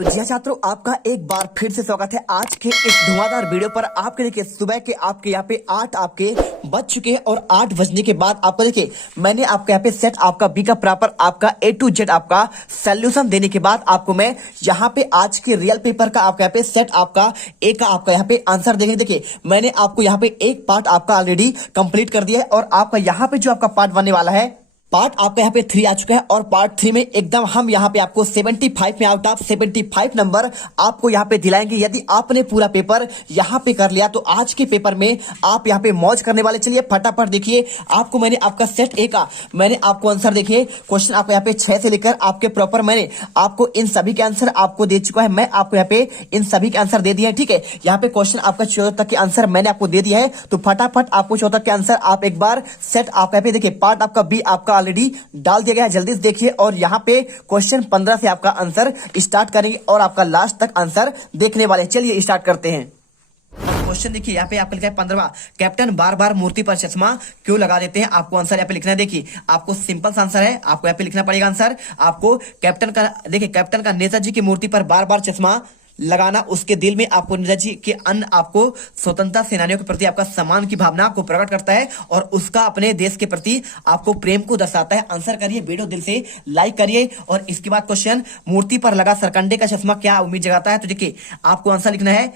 तो जी हाँ छात्रों, आपका एक बार फिर से स्वागत है आज के इस धुआंधार वीडियो पर। आपके देखिए सुबह के आपके यहाँ पे 8 आपके बज चुके हैं और 8 बजने के बाद आपको देखिए मैंने आपके यहाँ पे सेट आपका बी का प्रॉपर आपका A to Z आपका सोल्यूशन देने के बाद आपको मैं यहाँ पे आज के रियल पेपर का आपके यहाँ पे सेट आपका ए का आपका यहाँ पे आंसर देंगे। देखिए मैंने आपको यहाँ पे एक पार्ट आपका ऑलरेडी कंप्लीट कर दिया है और आपका यहाँ पे जो आपका पार्ट बनने वाला है पार्ट आपका यहाँ पे 3 आ चुका है और पार्ट 3 में एकदम हम यहाँ पे आपको 75 में आउट ऑफ 75 नंबर आपको यहाँ पे दिलाएंगे यदि आपने पूरा पेपर यहाँ पे कर लिया। तो आज के पेपर में आप यहाँ पे मौज करने वाले। चलिए फटाफट देखिए, आपको मैंने आपका सेट ए का मैंने आपको आंसर देखिए क्वेश्चन आपको यहाँ पे 6 से लेकर आपके प्रॉपर मैंने आपको इन सभी के आंसर आपको दे चुका है। मैं आपको यहाँ पे इन सभी के आंसर दे दिए हैं, ठीक है। यहाँ पे क्वेश्चन आपका 14 तक के आंसर मैंने आपको दे दिया है। तो फटाफट आपको 14 तक के आंसर आप एक बार सेट आपका यहाँ पे देखिए पार्ट आपका बी आपका ऑलरेडी डाल दिया गया है, जल्दी से देखिए। और यहाँ पे क्वेश्चन 15 से आपका आंसर स्टार्ट करेंगे और आपका लास्ट तक आंसर देखने वाले। चलिए स्टार्ट करते हैं। क्वेश्चन देखिए यहाँ पे आपको लिखा है 15वां, कैप्टन बार बार मूर्ति पर चश्मा क्यों लगा देते हैं। आपको आंसर यहाँ पे लिखना है। देखिए आपको सिंपल सा आंसर है, आपको यहाँ पे लिखना पड़ेगा आंसर। आपको कैप्टन का देखिए कैप्टन का नेताजी की मूर्ति पर बार बार चश्मा लगाना उसके दिल में आपको नेताजी के अन्य आपको स्वतंत्रता सेनानियों के प्रति आपका सम्मान की भावना को प्रकट करता है और उसका अपने देश के प्रति आपको प्रेम को दर्शाता है। आंसर करिए, वीडियो दिल से लाइक करिए। और इसके बाद क्वेश्चन, मूर्ति पर लगा सरकंडे का चश्मा क्या उम्मीद जगाता है। तो देखिए आपको आंसर लिखना है,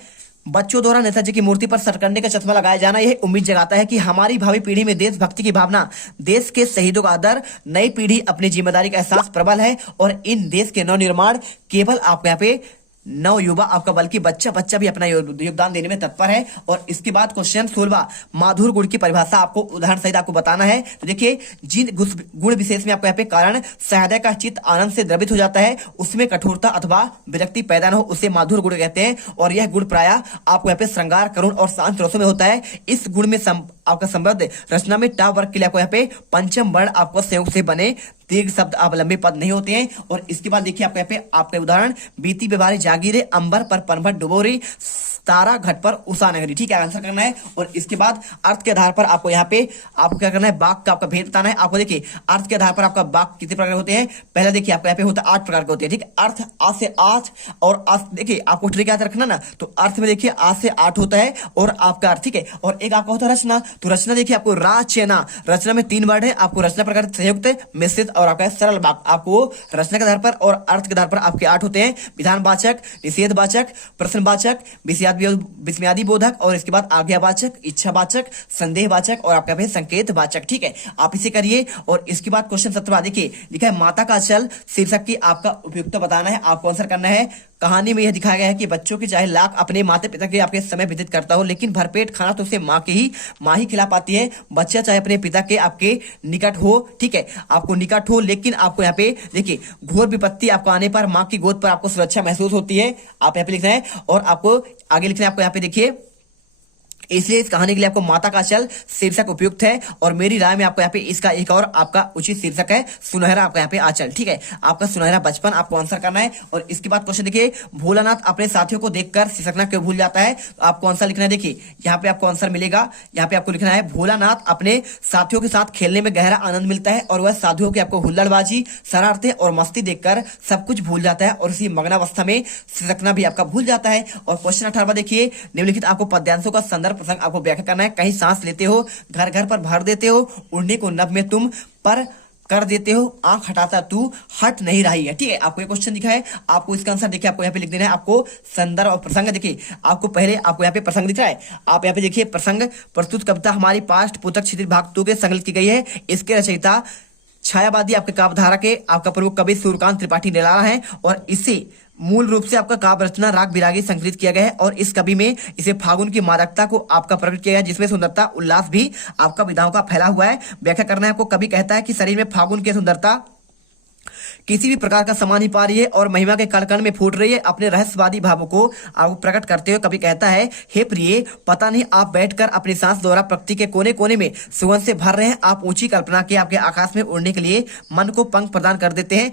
बच्चों द्वारा नेताजी की मूर्ति पर सरकंडे का चश्मा लगाया जाना यह उम्मीद जगाता है कि हमारी भावी पीढ़ी में देशभक्ति की भावना, देश के शहीदों का आदर, नई पीढ़ी अपनी जिम्मेदारी का एहसास प्रबल है और इन देश के नवनिर्माण केवल आपको यहाँ पे नव युवा आपका बल्कि बच्चा बच्चा भी अपना योगदान देने में तत्पर है। और इसके बाद क्वेश्चन 16, माधुर गुण की परिभाषा आपको उदाहरण सहित आपको बताना है। तो देखिए जिन गुण विशेष में आपको यहाँ पे कारण सहृदय का चित्त आनंद से द्रवित हो जाता है, उसमें कठोरता अथवा विरक्ति पैदा न हो, उसे माधुर गुण कहते हैं। और यह गुण प्रायः आपको यहाँ पे श्रृंगार, करुण और शांत रसों में होता है। इस गुण में आपका संबद्ध रचना में टा वर्ग के लिए आपको यहाँ पे पंचम वर्ण आपको संयोग से बने दीर्घ शब्द आप लंबे पद नहीं होते हैं। और इसके बाद देखिए आपको यहाँ पे आपके उदाहरण, बीती बेबारी जागीरे, अंबर पर पनभट डुबोरी, तारा घट पर उषा नगरी, ठीक है। आंसर करना है। और इसके बाद अर्थ के आधार पर आपको यहाँ पे आपको क्या करना है, वाक्य का आपका भेद बताना है। आपको देखिए अर्थ के आधार पर आपका वाक्य कितने प्रकार होते हैं। पहले देखिए आपको यहाँ पे होता है 8 प्रकार के होते हैं, ठीक है। अर्थ आ से 8 और देखिए आपको ट्रिक याद रखना ना, तो अर्थ में देखिए आ से 8 होता है और आपका अर्थ, ठीक है। और एक आपका होता है रचना, तो रचना देखिए आपको रचना, रचना में 3 वर्ड है। आपको रचना प्रकार संयुक्त, मिश्रित और आपका सरल वाक्य, आपको रचना के आधार पर और अर्थ के आधार पर आपके 8 होते हैं। विधानवाचक, निषेधवाचक, प्रश्नवाचक, विस्मयादि बोधक और इसके बाद आज्ञावाचक, इच्छावाचक, संदेहवाचक और आपका संकेतवाचक, ठीक है। आप इसे करिए। और इसके बाद क्वेश्चन 17 देखिए लिखा है, माता का अचल शीर्षक की आपका उपयुक्तता बताना है। आपको आंसर करना है। कहानी में यह दिखाया गया है कि बच्चों की चाहे लाख अपने माता पिता के आपके समय व्यतीत करता हो, लेकिन भरपेट खाना तो उसे माँ ही खिला पाती है। बच्चा चाहे अपने पिता के आपके निकट हो, ठीक है, आपको निकट हो, लेकिन आपको यहाँ पे देखिए घोर विपत्ति आपको आने पर माँ की गोद पर आपको सुरक्षा महसूस होती है। आप यहाँ पे लिखना है। और आपको आगे लिखना है, आपको यहाँ पे देखिए इसलिए इस कहानी के लिए आपको माता का अचल शीर्षक उपयुक्त है। और मेरी राय में आपको यहाँ पे इसका एक और आपका उचित शीर्षक है सुनहरा आपका यहाँ पे आंचल, ठीक है। आपका सुनहरा बचपन आपको आंसर करना है। और इसके बाद क्वेश्चन देखिए, भोलानाथ अपने साथियों को देखकर सिसकना क्यों भूल जाता है। तो आपको आंसर लिखना है। देखिए यहाँ पे आपको आंसर मिलेगा, यहाँ पे आपको लिखना है, भोलानाथ अपने साथियों के साथ खेलने में गहरा आनंद मिलता है और वह साथियों की आपको हुल्लड़बाजी, शरारतें और मस्ती देखकर सब कुछ भूल जाता है और इसी मग्नावस्था में सिसकना भी आपका भूल जाता है। और क्वेश्चन 18 देखिए, निम्नलिखित आपको पद्यांशों का संदर्भ प्रसंग आपको व्याख्या करना है। कहीं सांस लेते हो, घर घर पर भर देते हो, उड़ने को नभ में तुम पर कर देते हो, आंख हटाता तू हट नहीं रही है, ठीक है। आपको ये क्वेश्चन दिखा है, आपको इसका आंसर देखिए आपको यहाँ पे लिख देना है। आपको संदर्भ और प्रसंग देखिए, आपको पहले आपको यहाँ पे प्रसंग दिख रहा है। आप यहाँ पे देखिए प्रसंग, प्रस्तुत कविता हमारी पाठ पुस्तक क्षितिज भाग 2 के संकलित की गई है। इसके रचयिता छायावादी आपके काव्यधारा के आपका प्रमुख कवि सूर्यकांत त्रिपाठी निराला है और इसे मूल रूप से आपका काव्य रचना राग बिरागी संकलित किया गया है। और इस कवि में इसे फागुन की मादकता को आपका प्रकट किया गया है, जिसमें सुंदरता उल्लास भी आपका विधाओं का फैला हुआ है। व्याख्या करना है आपको। कवि कहता है कि शरीर में फागुन की सुंदरता किसी भी प्रकार का समा नहीं पा रही है और महिमा के कण कण में फूट रही है। अपने रहस्यवादी भावों को आपको प्रकट करते हुए कवि कहता है, हे प्रिय, पता नहीं आप बैठकर अपनी सांस द्वारा प्रकृति के कोने कोने में सुगंध से भर रहे हैं। आप ऊंची कल्पना के आपके आकाश में उड़ने के लिए मन को पंख प्रदान कर देते हैं।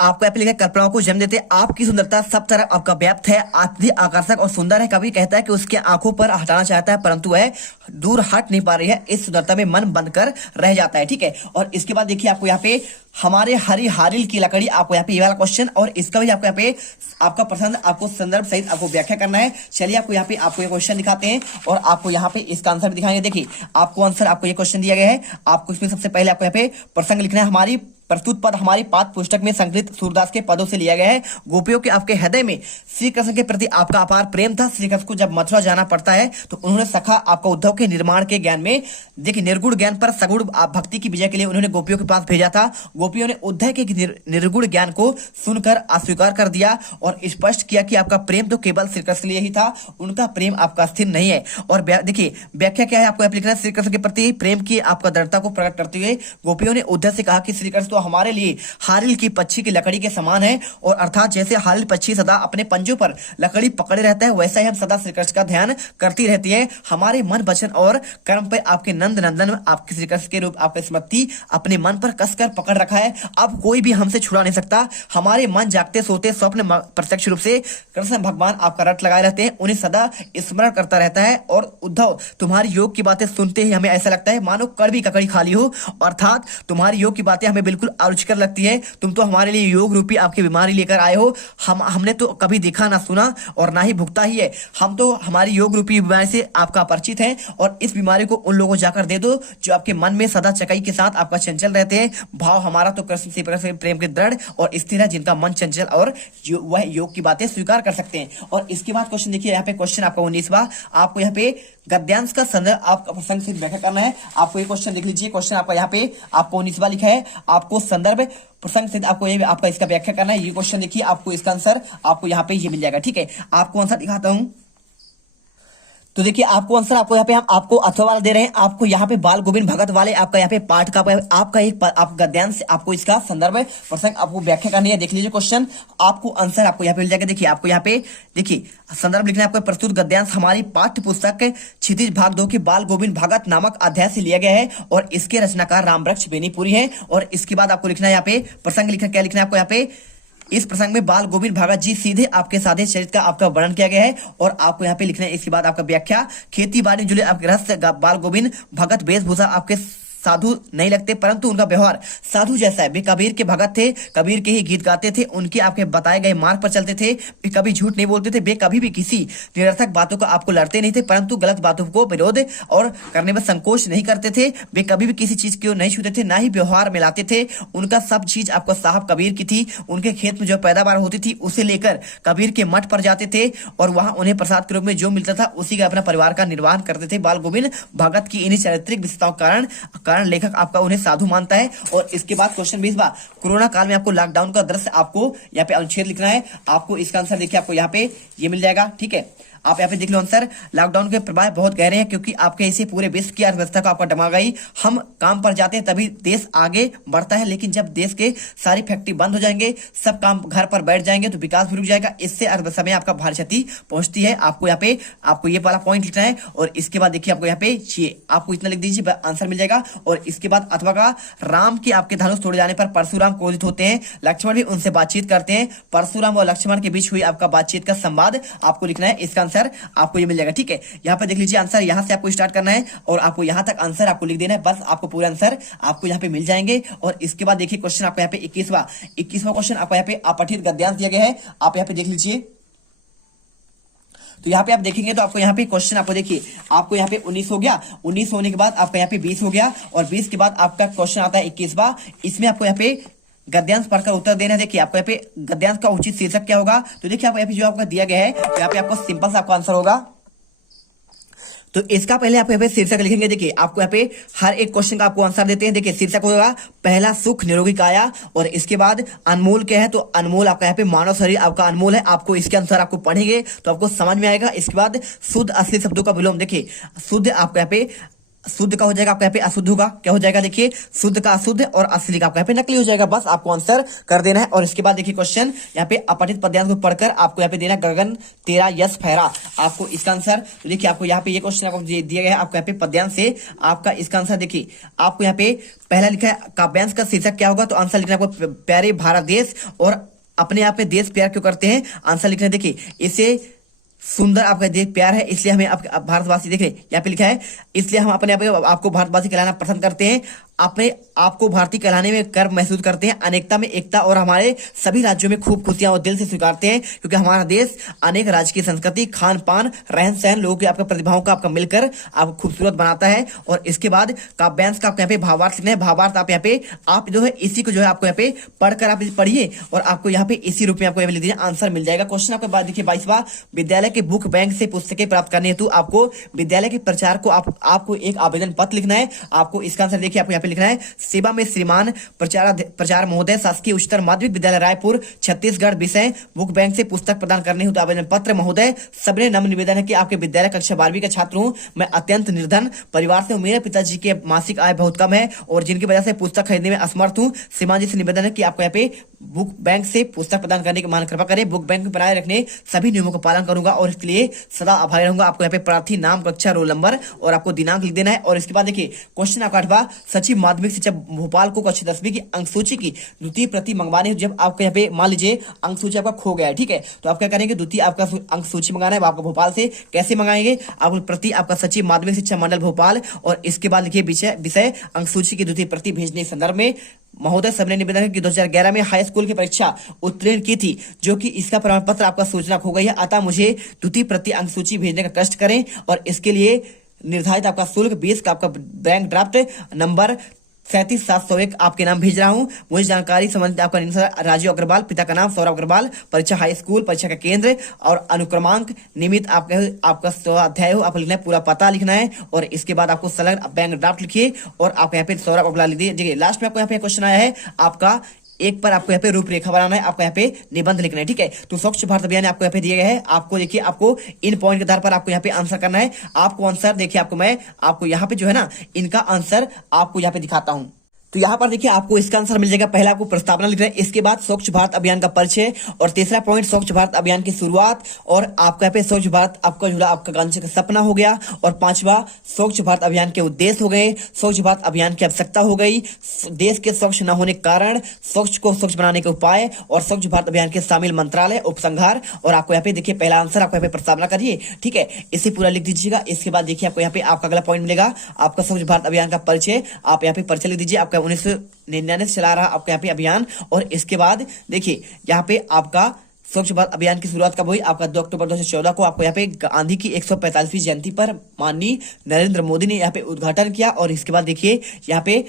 आपको यहाँ पे लिखा है कल्पनाओं को जन्म देते, आपकी सुंदरता सब तरफ आपका व्याप्त है, अत्यधिक आकर्षक और सुंदर है। कवि कहता है कि उसके आंखों पर हटाना चाहता है परंतु वह दूर हट नहीं पा रही है, इस सुंदरता में मन बंद कर रह जाता है। ठीक है, और इसके बाद देखिए आपको यहाँ पे हमारे हरी हारिल की लकड़ी, आपको यहाँ पे ये वाला क्वेश्चन और इसका भी आपको यहाँ पे आपका पसंद आपको संदर्भ सहित आपको व्याख्या करना है। चलिए आपको यहाँ पे आपको ये क्वेश्चन दिखाते हैं और आपको यहाँ पे इसका आंसर भी दिखाएंगे। देखिए आपको आंसर आपको ये क्वेश्चन दिया गया है, आपको इसमें सबसे पहले आपको यहाँ पे प्रसंग लिखना है। हमारी प्रस्तुत पद हमारी पाठ्य पुस्तक में संकलित सूरदास के पदों से लिया गया है। गोपियों के आपके हृदय में श्री कृष्ण के प्रति आपका अपार प्रेम था। श्री कृष्ण को जब मथुरा जाना पड़ता है तो उन्होंने सखा आपका उद्धव के निर्माण के ज्ञान में देखिए निर्गुण ज्ञान पर सगुण भक्ति की विजय के लिए उन्होंने गोपियों के पास भेजा था। गोपियों ने उद्धव के निर्गुण ज्ञान को सुनकर अस्वीकार कर दिया और स्पष्ट किया कि आपका प्रेम तो केवल श्री कृष्ण के लिए ही था, उनका प्रेम आपका स्थिर नहीं है। और देखिए व्याख्या क्या है, आपको लिखना है श्री कृष्ण के प्रति प्रेम की आपका दृढ़ता को प्रकट करते हुए गोपियों ने उद्धव से कहा कि श्री कृष्ण तो हमारे लिए हारिल की पक्षी की लकड़ी के समान है, और अर्थात जैसे हारिल पक्षी सदा अपने पंजों पर लकड़ी पकड़े रहता है वैसा ही हम सदा श्री कृष्ण का ध्यान करती रहती है। हमारे मन वचन और कर्म पर आपके नंद नंदन आपके श्री कृष्ण के रूप आपकी स्मृति अपने मन पर कसकर पकड़ रखा है, अब कोई भी हमसे छुड़ा नहीं सकता। हमारे मन जागते सोते स्वप्न प्रत्यक्ष रूप से कृष्ण भगवान आपका रट लगाए रहते हैं, उन्हें सदा स्मरण करता रहता है। और उद्धव तुम्हारी योग की बातें सुनते ही हमें ऐसा लगता है मानो कड़वी ककड़ी खाली हो, अर्थात तुम्हारी योग की बातें हमें बिल्कुल अरुचिकर लगती है। तुम तो हमारे लिए योग रूपी आपकी बीमारी लेकर आए हो, हमने तो कभी देखा ना सुना और ना ही भुगता ही है। हम तो हमारी योग रूपी बीमारी से आपका परिचित है, और इस बीमारी को उन लोगों को जाकर दे दो जो आपके मन में सदा चकाई के साथ आपका चंचल रहते हैं। भाव हमारा तो कृष्ण से प्रेम के दृढ़ और स्थिर है, जिनका मन चंचल और वह योग की बातें स्वीकार कर सकते हैं। और इसके बाद क्वेश्चन देखिए यहाँ पे क्वेश्चन आपका 19वां, आपको यहाँ पे गद्यांश का संदर्भ आपका प्रसंग से व्याख्या करना है। आपको ये क्वेश्चन देख लीजिए, क्वेश्चन आपका यहाँ पे आपको 19वां लिखा है, आपको संदर्भ प्रसंग से आपको ये आपका इसका व्याख्या करना है। ये क्वेश्चन देखिए, आपको इसका आंसर आपको यहाँ पे ये मिल जाएगा। ठीक है, आपको आंसर दिखाता हूं। तो देखिए आपको आंसर आपको यहाँ पे हम आपको अथवा वाला दे रहे हैं, आपको यहाँ पे बाल गोविंद भगत वाले आपका यहाँ पे पाठ का आपका एक आप गद्यांश आपको इसका संदर्भ प्रसंग आपको व्याख्या करनी है। देख लीजिए क्वेश्चन, आपको आंसर आपको यहाँ पे मिल जाएगा। देखिए आपको यहाँ पे देखिए संदर्भ लिखना है, आपको प्रस्तुत गद्यांश हमारी पाठ्य पुस्तक क्षितिज भाग 2 के बाल गोविंद भगत नामक अध्याय से लिया गया है, और इसके रचनाकार रामवृक्ष बेनीपुरी है। और इसके बाद आपको लिखना है यहाँ पे प्रसंग लिखना, क्या लिखना है आपको यहाँ पे, इस प्रसंग में बाल गोविंद भगत जी सीधे आपके साधे चरित्र का आपका वर्णन किया गया है। और आपको यहाँ पे लिखना है इसके बाद आपका व्याख्या, खेती बाड़ी जुड़े आपके रहस्य बाल गोविंद भगत वेशभूषा आपके साधु नहीं लगते परंतु उनका व्यवहार साधु जैसा है। वे कबीर के भगत थे, कबीर के ही गीत गाते थे, उनके आपके बताए गए मार्ग पर चलते थे, वे कभी झूठ नहीं बोलते थे, वे कभी भी किसी निरर्थक बातों को आपको लड़ते नहीं थे परंतु गलत बातों को विरोध और करने में संकोच नहीं करते थे। वे कभी भी किसी चीज को नहीं छूते थे, ना ही व्यवहार में लाते थे। उनका सब चीज आपको साहब कबीर की थी। उनके खेत में जो पैदावार होती थी उसे लेकर कबीर के मठ पर जाते थे और वहां उन्हें प्रसाद के रूप में जो मिलता था उसी का अपना परिवार का निर्वाह करते थे। बाल गोविंद भगत की इन्हीं चारित्रिक विशेषताओं के कारण लेखक आपका उन्हें साधु मानता है। और इसके बाद क्वेश्चन 20वां, कोरोना काल में आपको लॉकडाउन का दृश्य आपको यहाँ पे अनुच्छेद लिखना है। आपको इसका आंसर देखिए आपको यहाँ पे ये मिल जाएगा। ठीक है, आप यहाँ पे देख लो आंसर, लॉकडाउन के प्रभाव बहुत गहरे हैं क्योंकि आपके इसे पूरे विश्व की अर्थव्यवस्था को आपका डमा गई। हम काम पर जाते हैं तभी देश आगे बढ़ता है, लेकिन जब देश के सारी फैक्ट्री बंद हो जाएंगे, सब काम घर पर बैठ जाएंगे तो विकास भी रुक जाएगा। इससे अर्थव्यवस्था में आपका भारी क्षति पहुंचती है। आपको यहाँ पे आपको ये वाला पॉइंट लिखना है। और इसके बाद देखिए आपको यहाँ पे ये आपको इतना लिख दीजिए, आंसर मिल जाएगा। और इसके बाद अथवा का, राम के आपके धनुष तोड़े जाने पर परशुराम क्रोधित होते हैं, लक्ष्मण भी उनसे बातचीत करते हैं। परशुराम और लक्ष्मण के बीच हुई आपका बातचीत का संवाद आपको लिखना है। इसका आंसर आपको ये मिल जाएगा। ठीक है, यहाँ पे देख लीजिए आंसर, यहाँ से आपको स्टार्ट करना है और आपको यहाँ तक आंसर आपको लिख देना है, बस आपको पूरा आंसर आपको यहाँ पे मिल जाएंगे। और इसके बाद देखिए क्वेश्चन आपको यहाँ पे 21वां क्वेश्चन आपको यहाँ पे अपठित गद्यांश दिया गया है। आप यहाँ पे देख लीजिए, तो यहाँ पे आप देखेंगे तो आपको यहाँ पे क्वेश्चन आपको देखिए आपको यहाँ पे 19 हो गया, 19 होने के बाद आपका यहाँ पे 20 हो गया, और 20 के बाद आपका क्वेश्चन आता है 21वां। इसमें आपको यहाँ पे गद्यांश पढ़कर उत्तर देना है। देखिए आपको यहाँ पे गद्यांश का उचित शीर्षक क्या होगा, तो देखिए आपको यहाँ पे जो आपका दिया गया है यहाँ पे आपको सिंपल सा आपका आंसर होगा। तो इसका पहले आप यहाँ पे शीर्षक लिखेंगे। देखिए आपको यहाँ पे हर एक क्वेश्चन का आपको आंसर देते हैं। देखिए शीर्षक होगा पहला सुख निरोगी काया, और इसके बाद अनमोल क्या है, तो अनमोल आपका यहाँ पे मानव शरीर आपका अनमोल है। आपको इसके अनुसार आपको पढ़ेंगे तो आपको समझ में आएगा। इसके बाद शुद्ध असली शब्दों का विलोम, देखिए शुद्ध आपको यहाँ पे शुद्ध का हो जाएगा आपका यहाँ पे अशुद्ध होगा, क्या हो जाएगा देखिए, शुद्ध का अशुद्ध और असली का आपका यहाँ पे नकली हो जाएगा। बस आपको आंसर कर देना है। और इसके बाद देखिए क्वेश्चन यहाँ पे अपठित पद्यांश को पढ़कर आपको यहाँ पे देना गगन तेरा यश फहरा, आपको इसका आंसर। तो देखिए आपको यहाँ पे ये क्वेश्चन आपको दिया गया है आपको यहाँ पे पद्यांश से, आपका इसका आंसर देखिए आपको यहाँ पे पहला लिखा है काव्यांश का शीर्षक क्या होगा, तो आंसर लिखना है आपको प्यारे भारत देश, और अपने आप में देश प्यार क्यों करते हैं, आंसर लिखना है देखिए इसे सुंदर आपका देश प्यार है इसलिए हमें आप भारतवासी, देख रहे यहाँ पे लिखा है इसलिए हम अपने आपको भारतवासी कहलाना पसंद करते हैं, अपने आपको भारतीय कहलाने में गर्व महसूस करते हैं, अनेकता में एकता, और हमारे सभी राज्यों में खूब खुशियां और दिल से स्वीकारते हैं, क्योंकि हमारा देश अनेक राज्य की संस्कृति, खान पान, रहन सहन, लोगों की आपका प्रतिभाओं का आपका मिलकर आपको खूबसूरत बनाता है। और इसके बाद काव्यांश का आपको यहाँ पे भावार्थ लिखना है। भावार्थ आप यहाँ पे आप जो है इसी को जो है आपको यहाँ पे पढ़कर आप पढ़िए और आपको यहाँ पे इसी रूप में आपको लिख दीजिए, आंसर मिल जाएगा। क्वेश्चन आपके बाद देखिए 22वां, विद्यालय के बुक बैंक से पुस्तकें प्राप्त करने हेतु आपको विद्यालय के प्रचार को आपको एक आवेदन पत्र लिखना है। आपको इसका आंसर देखिए आपको यहाँ पे लिखना है सेवा में श्रीमान प्रचार महोदय, शासकीय उच्चतर माध्यमिक विद्यालय रायपुर छत्तीसगढ़, विषय बुक बैंक से पुस्तक प्रदान करने हेतु आवेदन पत्र। महोदय सब्रे नम्र निवेदन है कि आपके विद्यालय कक्षा 12वीं का छात्र हूं, मैं अत्यंत निर्धन परिवार से हूं, मेरे पिताजी के मासिक आय बहुत कम है और जिनकी वजह से पुस्तक खरीदने में असमर्थ हूं। श्रीमान जी से निवेदन है कि आपको यहाँ पे बुक बैंक से पुस्तक प्रदान करने की मान कृपा करें। बुक बैंक में बनाए रखने सभी नियमों का पालन करूंगा और इसके लिए सदा आभारी रहूंगा। आपको यहाँ पे प्रार्थी नाम, कक्षा, रोल नंबर और आपको दिनांक लिख देना है। और इसके बाद देखिए क्वेश्चन आपका 8वां, सचिव माध्यमिक शिक्षा भोपाल को कक्षा 10वीं की अंक सूची की द्वितीय प्रति मंगवाने, जब आपको यहाँ पे मान लीजिए अंक सूची आपका खो गया है, ठीक है, तो आप क्या करेंगे, द्वितीय आपका अंक सूची मंगाना है आपको भोपाल से। कैसे मंगाएंगे, आपको प्रति आपका सचिव माध्यमिक शिक्षा मंडल भोपाल, और इसके बाद लिखिए विषय अंक सूची की द्वितीय प्रति भेजने के संदर्भ में महोदय सबने निवेदन है कि 2011 में हाई स्कूल की परीक्षा उत्तीर्ण की थी, जो कि इसका प्रमाण पत्र आपका सूचना खो गई है, अतः मुझे द्वितीय प्रति अंक सूची भेजने का कष्ट करें और इसके लिए निर्धारित आपका शुल्क 20 का आपका बैंक ड्राफ्ट नंबर 37,701 आपके नाम भेज रहा हूं। मुझे जानकारी संबंधित आपका निम्न राजीव अग्रवाल, पिता का नाम सौरभ अग्रवाल, परीक्षा हाई स्कूल, परीक्षा का केंद्र और अनुक्रमांक निमित्त आपका स्वाध्याय हो, आप लिखना है, पूरा पता लिखना है और इसके बाद आपको संलग्न बैंक ड्राफ्ट लिखिए और आप यहाँ पे सौरभ अग्रवाल लिख दीजिए। लास्ट में आपको यहाँ पे क्वेश्चन आया है आपका एक पर आपको यहाँ पे रूपरेखा बनाना है, आपको यहाँ पे निबंध लिखना है, ठीक है। तो स्वच्छ भारत अभियान आपको यहाँ पे दिए गए हैं, आपको देखिए आपको इन पॉइंट के आधार पर आपको यहाँ पे आंसर करना है। आपको आंसर देखिए मैं आपको यहाँ पे जो है ना इनका आंसर आपको यहाँ पे दिखाता हूँ। तो यहाँ पर देखिए आपको इसका आंसर मिल जाएगा। पहला आपको प्रस्तावना लिखना है, इसके बाद स्वच्छ भारत अभियान का परिचय और तीसरा पॉइंट स्वच्छ भारत अभियान की शुरुआत और आपका यहाँ पे स्वच्छ भारत आपका जुड़ा आपका गांधी का सपना हो गया और 5वां स्वच्छ भारत अभियान के उद्देश्य हो गए, स्वच्छ भारत अभियान की आवश्यकता हो गई, देश के स्वच्छ न होने के कारण, स्वच्छ को स्वच्छ बनाने के उपाय और स्वच्छ भारत अभियान के शामिल मंत्रालय उपसंहार। और आपको यहाँ पे देखिए पहला आंसर आपको यहाँ पे प्रस्तावना करिए, ठीक है, इसे पूरा लिख दीजिएगा। इसके बाद देखिए आपको यहाँ पे आपका अगला पॉइंट मिलेगा आपका स्वच्छ भारत अभियान का परिचय, आप यहाँ पे परिचय लिख दीजिए। आपका 1999 से चला रहा आपका यहाँ पे अभियान और इसके बाद देखिए यहाँ पे आपका स्वच्छ भारत अभियान की शुरुआत कब हुई, आपका 2 अक्टूबर 2014 को आपको यहाँ पे गांधी की 145वीं जयंती पर माननीय नरेंद्र मोदी ने यहाँ पे उद्घाटन किया। और इसके बाद देखिए यहाँ पे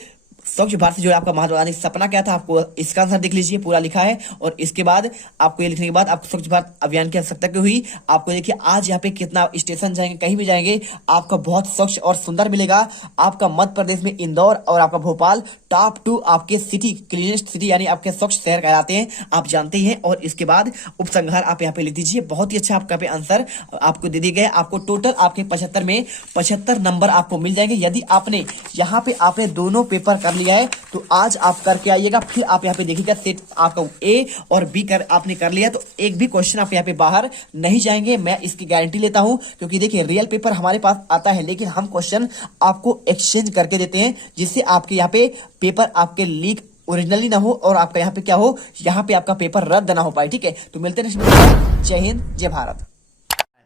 स्वच्छ भारत से जो आपका महात्मा गांधी सपना क्या था, आपको इसका आंसर देख लीजिए, पूरा लिखा है। और इसके बाद आपको ये लिखने के बाद आपको स्वच्छ भारत अभियान की आवश्यकता क्यों हुई, आपको देखिए आज यहाँ पे कितना स्टेशन जाएंगे कहीं भी जाएंगे आपका बहुत स्वच्छ और सुंदर मिलेगा। आपका मध्य प्रदेश में इंदौर और आपका भोपाल टॉप 2 आपके सिटी क्लीनेस्ट सिटी यानी आपके स्वच्छ शहर कहलाते हैं, आप जानते ही हैं। और इसके बाद उपसंहार आप यहाँ पे लिख दीजिए, बहुत ही अच्छा आपका पे आंसर आपको दे दिए गए। आपको टोटल आपके 75 में 75 नंबर आपको मिल जाएंगे। यदि आपने यहाँ पे आपने दोनों पेपर कर लिया है तो आज आप करके आइएगा, फिर आप यहाँ पे देखिएगा सेट आपका ए और बी कर आपने कर लिया तो एक भी क्वेश्चन आप यहाँ पे बाहर नहीं जाएंगे, मैं इसकी गारंटी लेता हूं। क्योंकि देखिए रियल पेपर हमारे पास आता है लेकिन हम क्वेश्चन आपको एक्सचेंज करके देते हैं जिससे आपके यहाँ पे पेपर आपके लीक ओरिजिनली ना हो और आपका यहाँ पे क्या हो, यहाँ पे आपका पेपर रद्द ना हो पाए, ठीक है। तो मिलते हैं, जय हिंद जय भारत।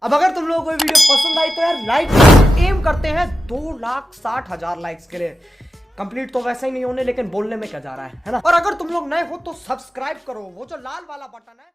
अब अगर तुम लोगों को ये वीडियो पसंद आई तो यार लाइक एम करते हैं 2,60,000 लाइक्स के लिए। कंप्लीट तो वैसे ही नहीं होने लेकिन बोलने में क्या जा रहा है ना। और अगर तुम लोग नए हो तो सब्सक्राइब करो, वो जो लाल वाला बटन है।